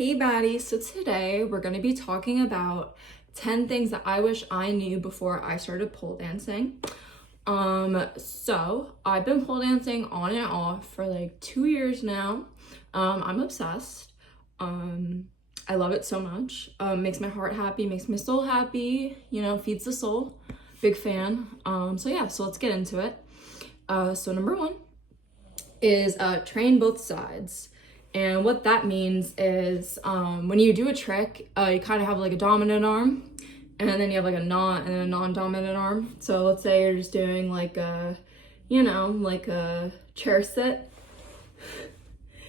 Hey baddies, so today we're going to be talking about 10 things that I wish I knew before I started pole dancing. So I've been pole dancing on and off for like 2 years now. I'm obsessed. I love it so much. Makes my heart happy, makes my soul happy, feeds the soul. Big fan. So let's get into it. So number one is train both sides. And what that means is when you do a trick, you kind of have like a dominant arm, and then you have like a non-dominant arm. So let's say you're just doing like a, like a chair sit.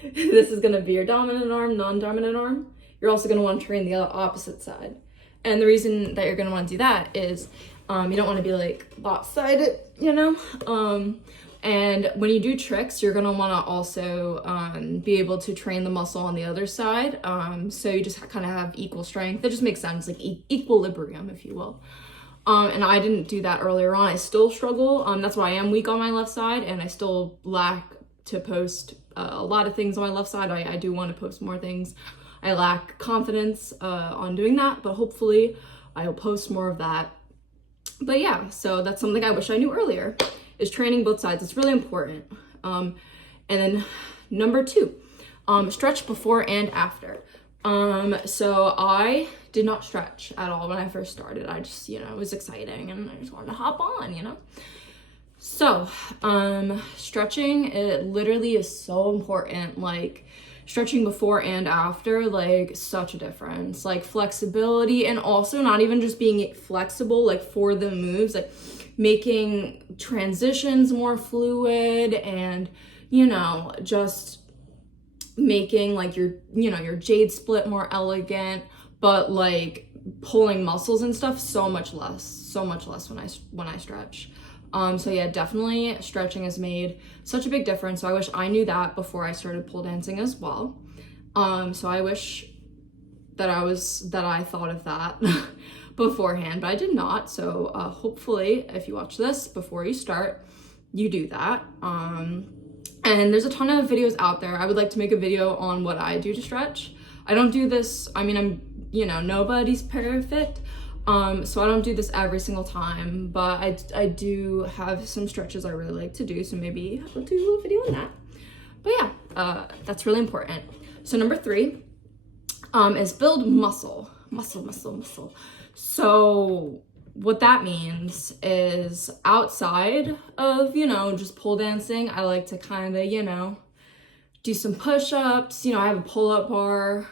This is going to be your dominant arm, non-dominant arm. You're also going to want to train the opposite side. And the reason that you're going to want to do that is you don't want to be like lopsided, And when you do tricks, you're gonna wanna also be able to train the muscle on the other side. So you just kind of have equal strength. That just makes sense, like equilibrium, if you will. And I didn't do that earlier on. I still struggle. That's why I am weak on my left side, and I still lack to post a lot of things on my left side. I do want to post more things. I lack confidence on doing that, but hopefully I'll post more of that. But yeah, so that's something I wish I knew earlier, is training both sides. It's really important. And then number two, stretch before and after. So I did not stretch at all when I first started. I just, it was exciting and I just wanted to hop on, So, stretching, it literally is so important. Like stretching before and after, like such a difference. Like flexibility, and also not even just being flexible, like for the moves, like making transitions more fluid, and just making like your jade split more elegant, but like pulling muscles and stuff so much less when I stretch. So yeah, definitely stretching has made such a big difference. So I wish I knew that before I started pole dancing as well. So I wish that I thought of that beforehand, but I did not. So hopefully if you watch this before you start, you do that. And there's a ton of videos out there. I would like to make a video on what I do to stretch. I don't do this, I'm nobody's perfect. So I don't do this every single time, but I do have some stretches I really like to do, so maybe I'll do a video on that. But yeah, that's really important. So number three is build muscle. So what that means is outside of, just pole dancing, I like to kind of, do some push-ups. I have a pull-up bar.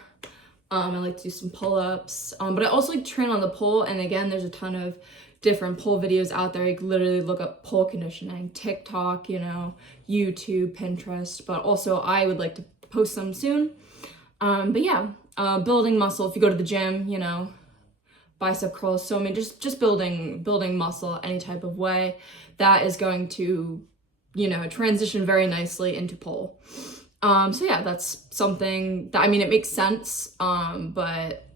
I like to do some pull-ups, but I also like to train on the pole. And again, there's a ton of different pole videos out there. You can literally look up pole conditioning, TikTok, YouTube, Pinterest, but also I would like to post some soon. But yeah, building muscle. If you go to the gym, bicep curls, so many, just building muscle any type of way, that is going to, transition very nicely into pole. So yeah, that's something that, it makes sense, but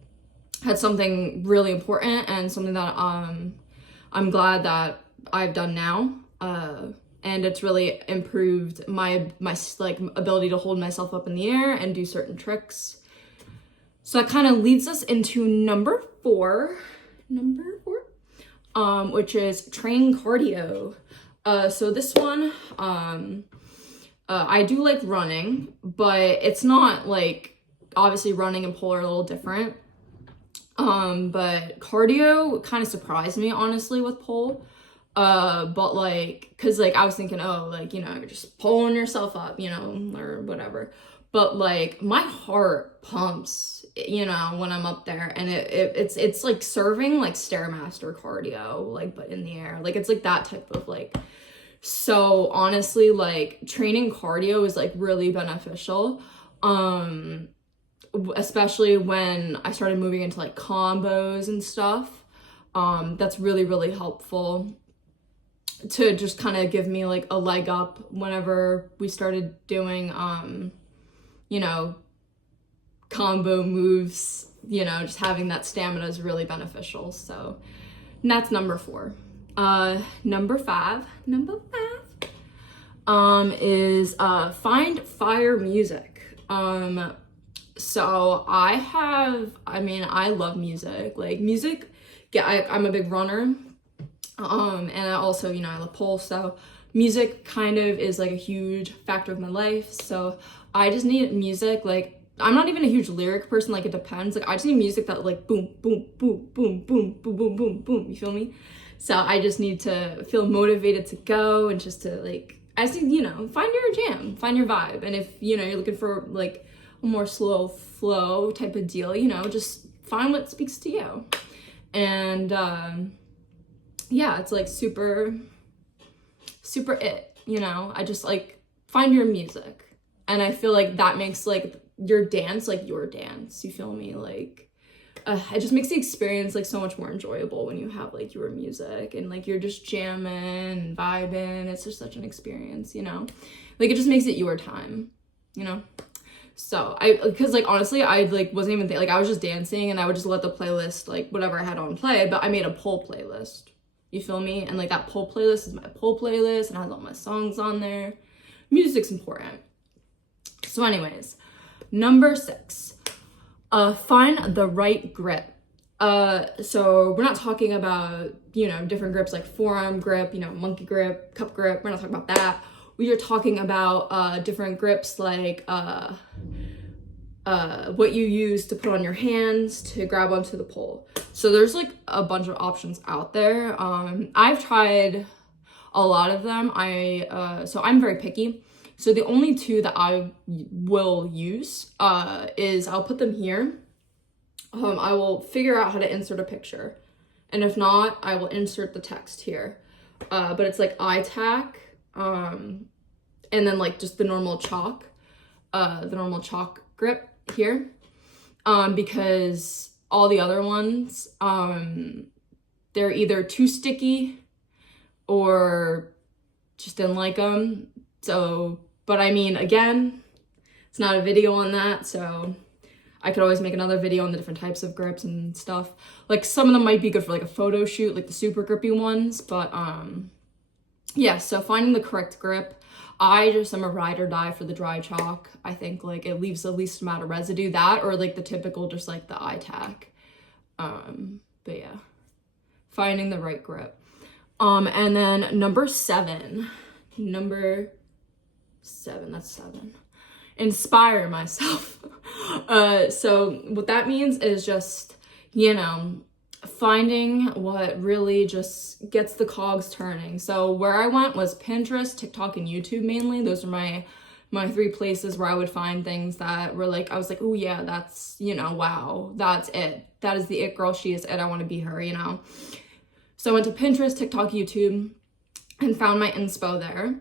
that's something really important and something that I'm glad that I've done now, and it's really improved my like ability to hold myself up in the air and do certain tricks. So that kind of leads us into number four, which is train cardio. So this one, I do like running, but it's not like, obviously running and pole are a little different. But cardio kind of surprised me, honestly, with pole. But like, cause like I was thinking, you're just pulling yourself up, or whatever. But like my heart pumps, when I'm up there, and it's like serving like Stairmaster cardio, like, but in the air. Like it's like that type of like. So honestly, like training cardio is like really beneficial, especially when I started moving into like combos and stuff. That's really, really helpful to just kind of give me like a leg up whenever we started doing, combo moves, just having that stamina is really beneficial. So that's number four. Number five is find fire music. So I love music. Like music, yeah, I'm a big runner. And I also, I love pole, so music kind of is like a huge factor of my life. So I just need music. Like, I'm not even a huge lyric person, like it depends. Like I just need music that like boom, boom, boom, boom, boom, boom, boom, boom, boom. You feel me? So I just need to feel motivated to go, and just to like, I just need, find your jam, find your vibe. And if, you're looking for like a more slow flow type of deal, just find what speaks to you. And yeah, it's like super it, I just like find your music. And I feel like that makes like your dance like your dance, you feel me? Like it just makes the experience like so much more enjoyable when you have like your music and like you're just jamming and vibing. It's just such an experience, like it just makes it your time, So because like honestly I like wasn't even like I was just dancing, and I would just let the playlist, like whatever I had on play, but I made a pole playlist, you feel me? And like that pole playlist is my pole playlist and has all my songs on there. Music's important. So anyways, number 6, find the right grip. So we're not talking about, different grips like forearm grip, monkey grip, cup grip. We're not talking about that. We are talking about different grips like what you use to put on your hands to grab onto the pole. So there's like a bunch of options out there. I've tried a lot of them. So I'm very picky. So the only 2 that I will use is I'll put them here. I will figure out how to insert a picture. And if not, I will insert the text here. But it's like iTac, and then like just the normal chalk grip here. Because all the other ones, they're either too sticky or just didn't like them. So, but I mean, again, it's not a video on that, so I could always make another video on the different types of grips and stuff. Like some of them might be good for like a photo shoot, like the super grippy ones, but yeah, so finding the correct grip. I just am a ride or die for the dry chalk. I think like it leaves the least amount of residue, that or like the typical just like the iTac. But yeah, finding the right grip. And then number 7, that's 7. Inspire myself. So what that means is just, finding what really just gets the cogs turning. So where I went was Pinterest, TikTok, and YouTube mainly. Those are my 3 places where I would find things that were like, I was like, oh yeah, that's, wow, that's it. That is the it girl. She is it. I want to be her, So I went to Pinterest, TikTok, YouTube, and found my inspo there.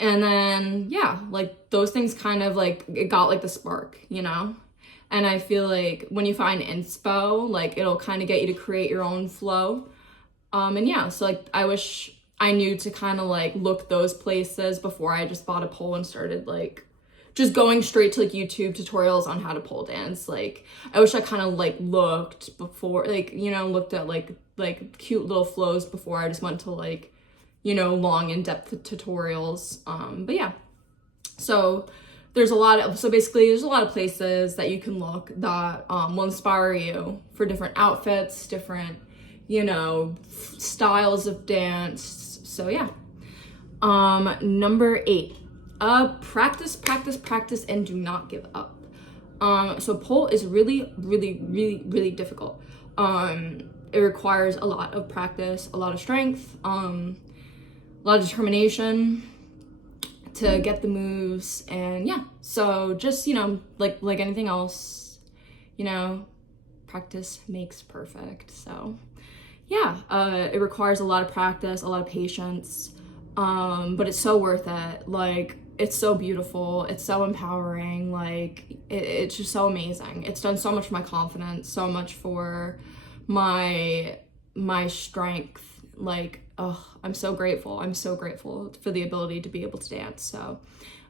And then, yeah, like those things kind of like, it got like the spark, And I feel like when you find inspo, like it'll kind of get you to create your own flow. And yeah, so like I wish I knew to kind of like look those places before I just bought a pole and started like just going straight to like YouTube tutorials on how to pole dance. Like I wish I kind of like looked before, like, looked at like cute little flows before I just went to like, long in-depth tutorials. But yeah, so there's a lot of places that you can look that will inspire you for different outfits, different, styles of dance. So yeah. Number 8, practice, and do not give up. So pole is really, really, really, really difficult. It requires a lot of practice, a lot of strength, a lot of determination to get the moves. And yeah, so just, like anything else, practice makes perfect. So yeah, it requires a lot of practice, a lot of patience, but it's so worth it. Like it's so beautiful, it's so empowering, like it's just so amazing. It's done so much for my confidence, so much for my strength. Like, oh, I'm so grateful for the ability to be able to dance. So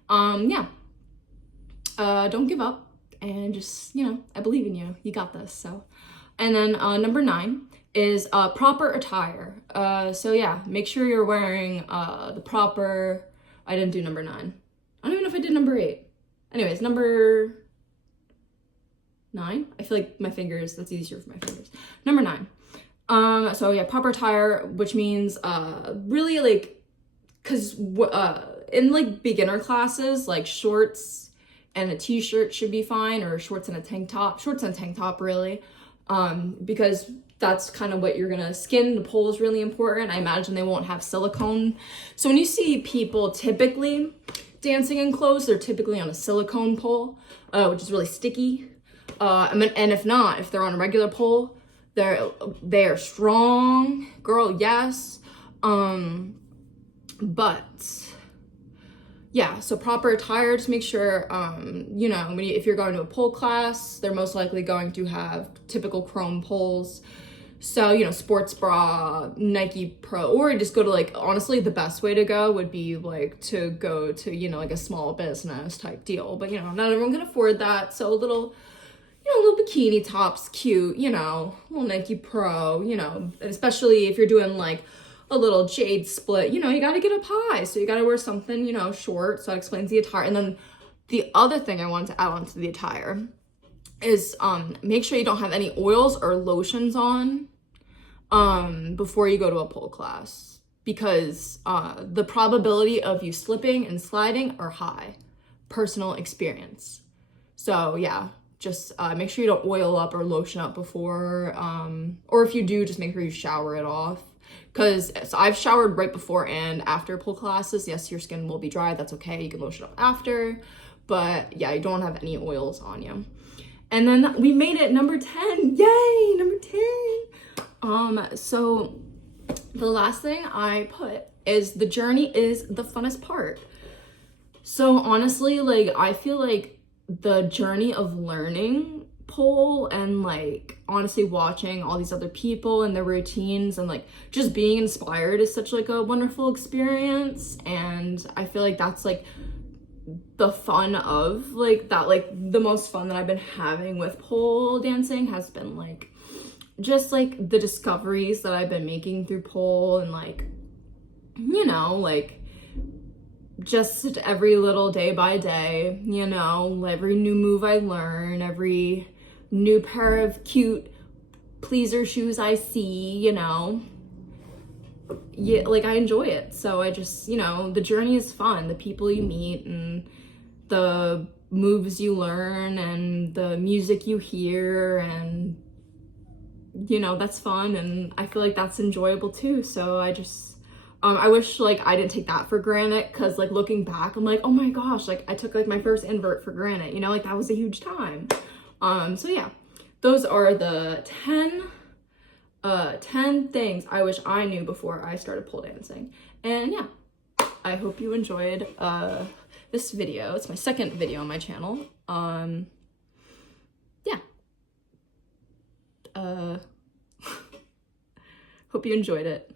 yeah, don't give up, and just, I believe in you, you got this. So, and then number 9 is proper attire. So yeah, make sure you're wearing the proper, I didn't do number 9. I don't even know if I did number 8. Anyways, number 9. I feel like my fingers, that's easier for my fingers. Number 9. So yeah, proper attire, which means really like, because in like beginner classes, like shorts and a t-shirt should be fine, or shorts and a tank top really, because that's kind of what you're gonna skin. The pole is really important. I imagine they won't have silicone. So when you see people typically dancing in clothes, they're typically on a silicone pole, which is really sticky. And if not, if they're on a regular pole, they are strong, girl, yes. But yeah, so proper attire, just make sure, you know, if you're going to a pole class, they're most likely going to have typical chrome poles. So, you know, sports bra, Nike Pro, or just go to like, honestly, the best way to go would be like to go to, you know, like a small business type deal. But, you know, not everyone can afford that. So a little, you know, little bikini tops, cute, you know, little Nike Pro, you know, and especially if you're doing like a little jade split, you know, you got to get up high. So you got to wear something, you know, short. So that explains the attire. And then the other thing I want to add on to the attire is make sure you don't have any oils or lotions on before you go to a pole class, because the probability of you slipping and sliding are high. Personal experience. So yeah, just make sure you don't oil up or lotion up before, or if you do, just make sure you shower it off. Because so I've showered right before and after pole classes. Yes, your skin will be dry. That's okay. You can lotion up after. But yeah, you don't have any oils on you. And then we made it, number 10. Yay, number 10. So the last thing I put is the journey is the funnest part. So honestly, like, I feel like the journey of learning pole and like honestly watching all these other people and their routines and like just being inspired is such like a wonderful experience. And I feel like that's like the fun of like that, like the most fun that I've been having with pole dancing has been like just like the discoveries that I've been making through pole, and like, you know, like just every little day by day, you know, every new move I learn, every new pair of cute pleaser shoes I see, you know, yeah, like I enjoy it. So I just, you know, the journey is fun, the people you meet and the moves you learn and the music you hear, and you know, that's fun, and I feel like that's enjoyable too. So I just I wish like I didn't take that for granted, because like looking back I'm like, oh my gosh, like I took like my first invert for granted, you know, like that was a huge time. So yeah, those are the 10 things I wish I knew before I started pole dancing. And yeah, I hope you enjoyed this video. It's my second video on my channel. Yeah. Hope you enjoyed it.